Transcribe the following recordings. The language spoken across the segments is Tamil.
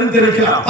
பதில் தெரிவிக்கலாம்.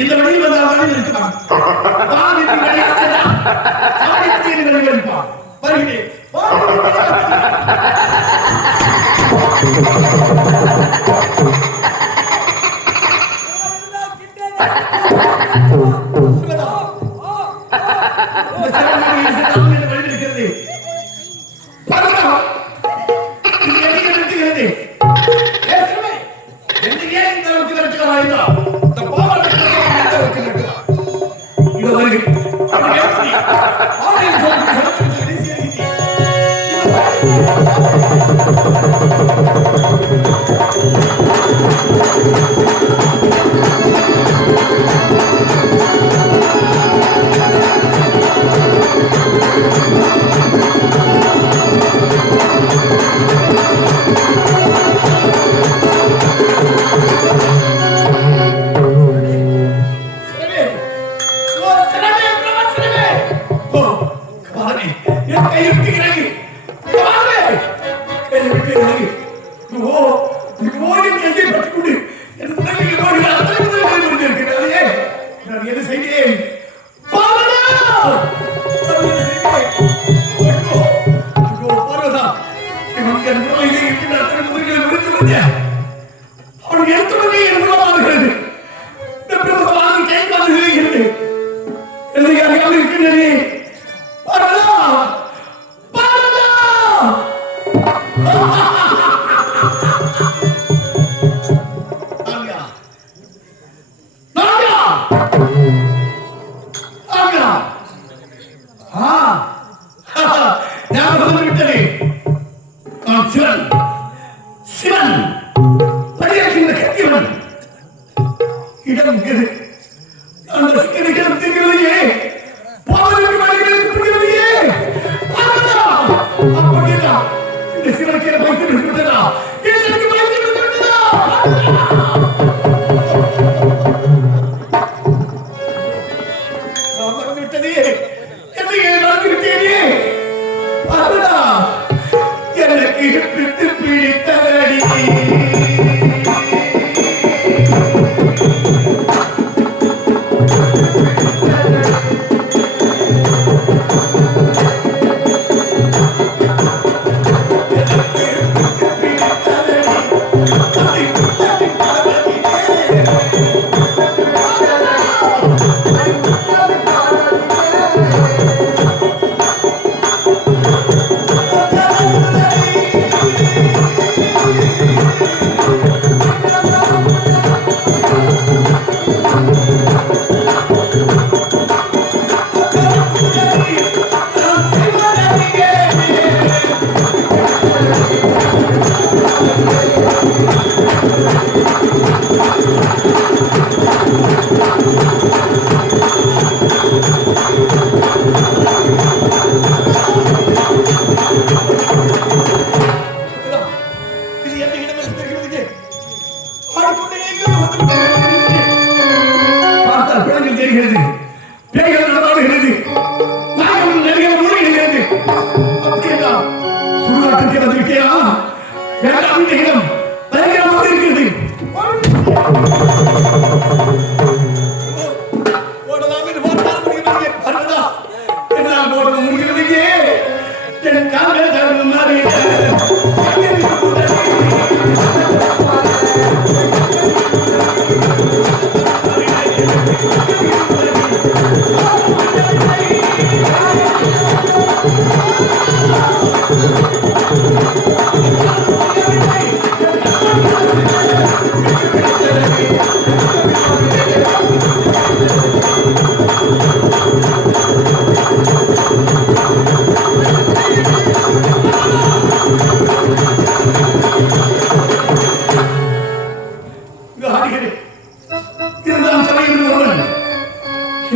இந்த வழியில் வந்தாலும் இருக்கலாம்.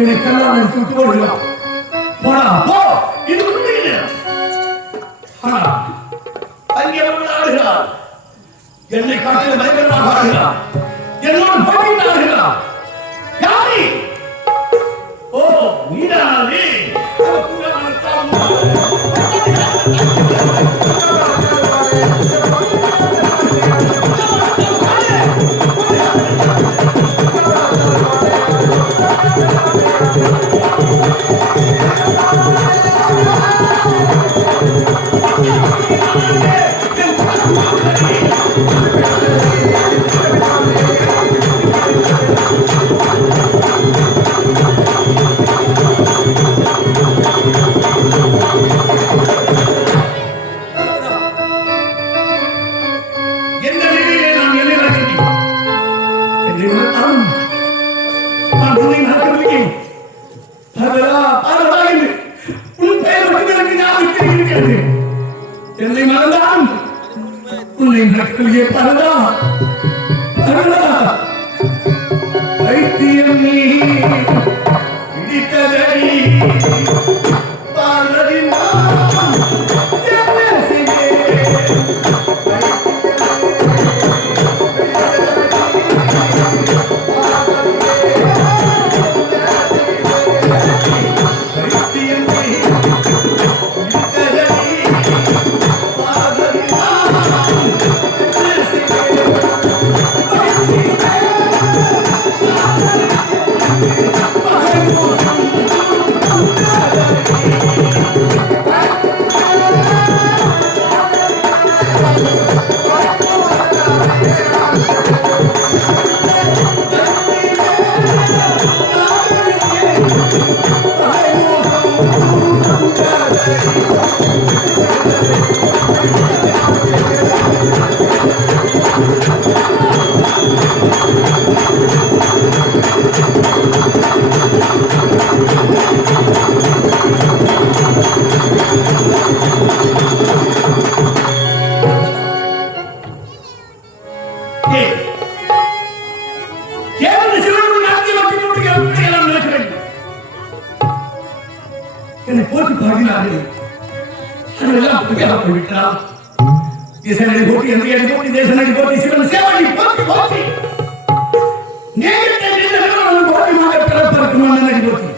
என்னை கல்லால் எடுத்து விட்டு ஓடுகிறான். போடா போ, இது முடியல. ஆனா அங்கே அவர்கள் ஆடுகிறார். என்னை காட்டில பயங்கரமாக ஆடுகிறார். என்னோடு போட்டிட்டு ஆடுகிறார். யாரி? ஓ, நீதானே? என்னை மறந்தான் உன்னை நக்கலியே பரதா பரதா வைத்தியம் நீ இடித்ததடி பாரதி நான் என்னை போட்டு பாடினார்கள். அதெல்லாம் போய்விட்டான். தேசநடி போட்டி, எந்திரடி போட்டி, தேசநடி போட்டி, சிவன் சேவடி போட்டி போட்டி, நேயத்தை நின்றவர்கள் போட்டிமாக பிறப்பதற்கு மன்னடி போட்டி,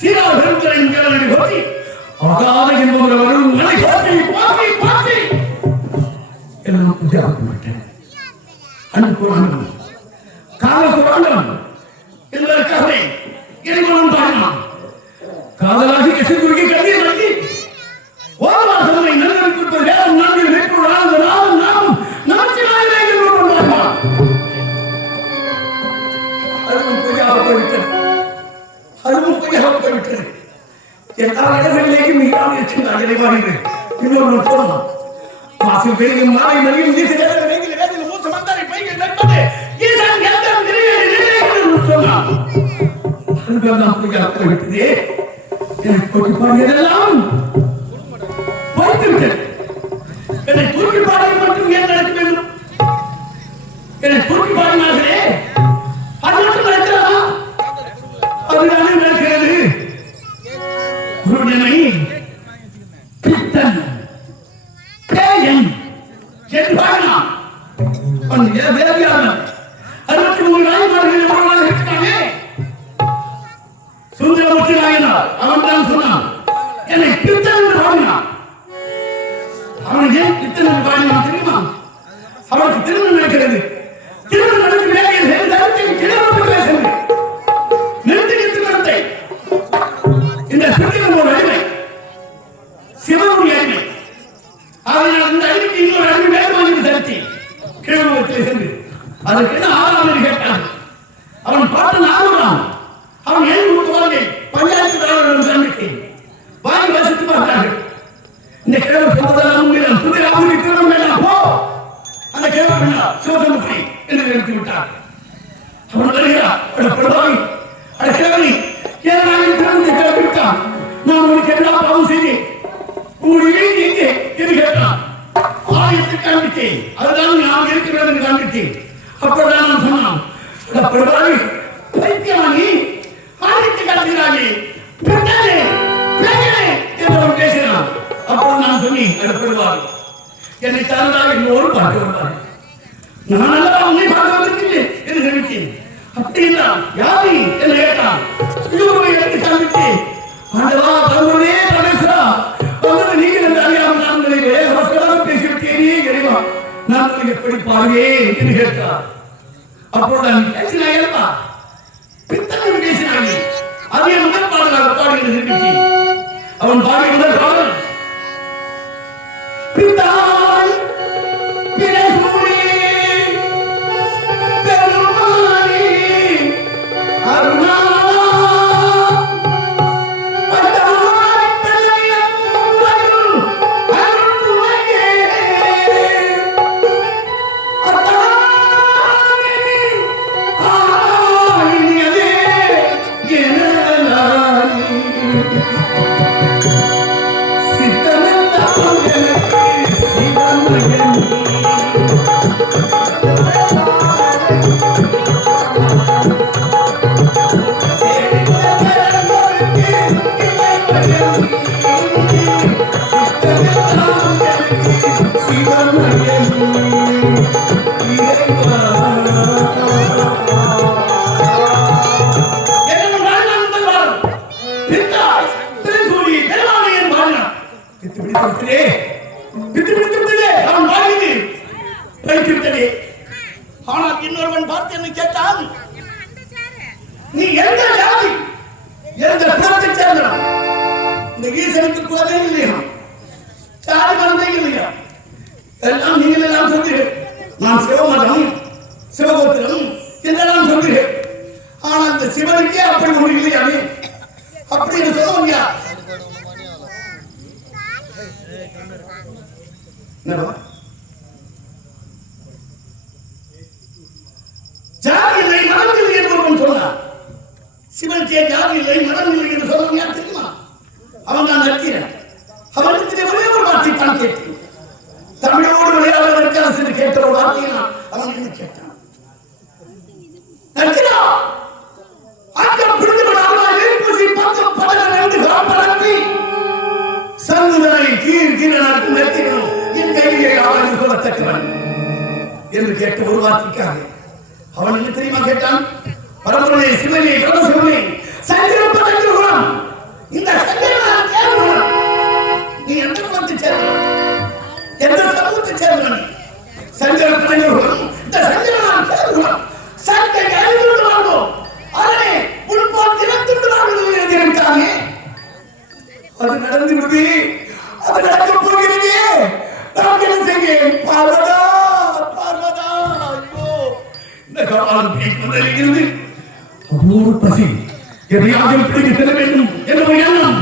சீரா பெருந்தரின் கேளநடி போட்டி, அகாத என்பவர் வரும் மலை போட்டி போட்டி போட்டி எல்லாம் பூஜாக போய்விட்டேன். அன்பு ஆண்டவன், காலக்கு ஆண்டவன் என்பதற்காகவே இறைவனும் பாடினான். காதலாகி கசிந்துருகி கண்ணீர் நட்டி ஓவாசனை நல்லிருப்பது வேதம் நான்கில் மேற்கொள்ள ஆழ்ந்த நாளும் நாமும் நமச்சிவாயவே என்று கொண்டாடினான். அதுவும் பொய்யாக போய்விட்டது. அதுவும் பொய்யாக போய்விட்டது. எல்லா இடங்களிலேயும் மிகாமல் இருக்கின்றார் இறைவாக. இன்னொரு சொல்லலாம். மாசில் பெரியும் மாலை நலியும் நீச வேதியில் மூச மந்தாரை பைகள் நிற்பது ஈசன் எந்தம் என்று சொன்னான். அதுதான் பொய்யாக போய்விட்டதே. என்னை தூக்கி பாடியதெல்லாம் பொறுத்துவிட்டது. என்னை தூக்கி பாடிய மட்டும் ஏன் நடக்க வேண்டும்? என்னை தூக்கி பாடினார்களே, அது மட்டும் நடக்கிறதா? அதுதானே நடக்கிறது. குருடனை பித்தன் பேயன் என்று பாடினான். வேலையாளர் அது மட்டும் உங்கள் நாய்மார்கள் இருக்கிறாங்க. சுந்தரமூர்த்தி நாயனார் அவன் தான் சொன்னான், என்னை பித்தன் என்று பாடினான். அவன் ஏன் பித்தன் என்று பாடினான் தெரியுமா? அவனுக்கு திருமணம் நடக்கிறது. திருமணம் நடக்கும் வேலையில் நிறுத்தி திருமணத்தை இந்த சித்திரம் ஒரு அடிமை, சிவனுடைய அடிமை. அதனால் அந்த அடிமைக்கு இன்னொரு அடிமை வேகமாக தடுத்தி கிழவத்தில் சென்று அதற்கு என்ன ஆறாம் கேட்டான். அவன் பாட்டு ஆறுறான். அவன் ஏன் கொடுத்துவாங்க பஞ்சாயத்து தலைவர்கள் நம்பிக்கை வாங்கி வசித்து பார்த்தார்கள். இந்த கிழவர் சொல்வதெல்லாம் உண்மைதான். சுந்தராமனுக்கு திருமணம் வேண்டாம் போ. அந்த கிழவர் வேண்டாம் சிவசமுத்திரி என்று நிறுத்தி விட்டார். அவன் வருகிறார். அட கிழவரி, ஏன் நான் திருமணத்தை கிளப்பிட்டான்? நான் உங்களுக்கு எல்லா பாவம் செய்தேன். உங்களுடைய வீடு எங்கே என்று கேட்டான். ஆலயத்தை காண்பித்தேன். அதுதான் நான் இருக்கிறது என்று காண்பித்தேன். அப்பொழுது நான் சொன்னான், பைத்தியமானி ஆலயத்தை நான் அல்லவா உன்னை பார்க்க வந்திருக்கிறேன் என்று தெரிவித்தேன். அப்படின்னா யாரு என்று கேட்டான். சுயம்புவை எடுத்து காண்பித்து, ஆண்டவா தங்களுடைய பரமேஸ்வரா, வந்தது நீங்கள் என்று அறியாமல் நான் உங்களை அவசரமாக பேசிவிட்டேனே இறைவா, நான் உங்களை எப்படி பாருவேன் என்று கேட்டார். அப்போது நான் பேசினாயல்லவா, பித்தனை பேசினாங்க. அதே முதல் பாடலாக பாடுகிறது தெரிவித்து அவன் பாடிய முதல் பாடல் பித்தாய் பிரசுரே பெருமானே அருணாலா பத்தாய் பிள்ளையம் அருள் அருள்துணையே அத்தானே ஆயினியதே எனலானி சித்தனத்தாம் எனக்கு சிவமயனி ஆனால் இன்னொருவன் பார்த்து என்ன கேட்டான், நீ எந்த ஜாதி எந்த குலத்தை சேர்ந்தவன்? இந்த ஈசனுக்கு குலமே இல்லையா, ஜாதி மதமே இல்லையா, எல்லாம் நீங்கள் எல்லாம் சொல்கிறேன். நான் சிவமதம் சிவகோத்திரம் என்றெல்லாம் சொல்கிறேன். ஆனால் இந்த சிவனுக்கே அப்படி ஒன்று இல்லையாமே, அப்படின்னு சொல்லுவோம். ஜாதி இல்லை மதம் இல்லை என்று ஒருவன் சொன்னார். சிவனுக்கே ஜாதி இல்லை மதம் இல்லை என்று சொல்லுவோம். யார் தெரியுமா? அவன் தான் நக்கீரன். அவனுக்கு ஒரே ஒரு வார்த்தை தான் கேட்டேன். தமிழோடு விளையாடுவதற்கு அரசு கேட்ட ஒரு வார்த்தையை அவன் என்ன கேட்டான், நக்கீரா அங்கம் பிடித்துவிடாமல் எழுப்பூசி பக்கம் பதன ரெண்டு காப்பரப்பி சங்குதனை கீழ் கீழே நடக்கும் நக்கீரனும் என் கையிலே அவன் சொல்லத்தக்கவன் என்று கேட்ட ஒரு வார்த்தைக்காக அவன் என்ன தெரியுமா கேட்டான், பரம்பரை சிவனே பரமசிவனே சங்கிரப்பதற்கு குணம், இந்த சங்கிரனான கேவலம் நீ எந்த குலத்தை சேர்ந்தவன், எந்த சமூகத்தை சேர்ந்தவன்? சங்கிரப்பதற்கு குணம், இந்த சங்கிரனான கேவலம் சட்டை அழிந்து வாழ்வோம், அதனை உள்போல் திறத்துண்டு வாழ்வது எழுதியிருக்காங்க. அது நடந்து விடுது, அது நடக்க போகிறது. நாம் என்ன செய்ய பார்வதா பார்வதா, ஐயோ இந்த காலம் பிடிக்கிறது. அவ்வளவு பசி எதையாவது பிடிக்க செல்ல வேண்டும் என்ற எண்ணம்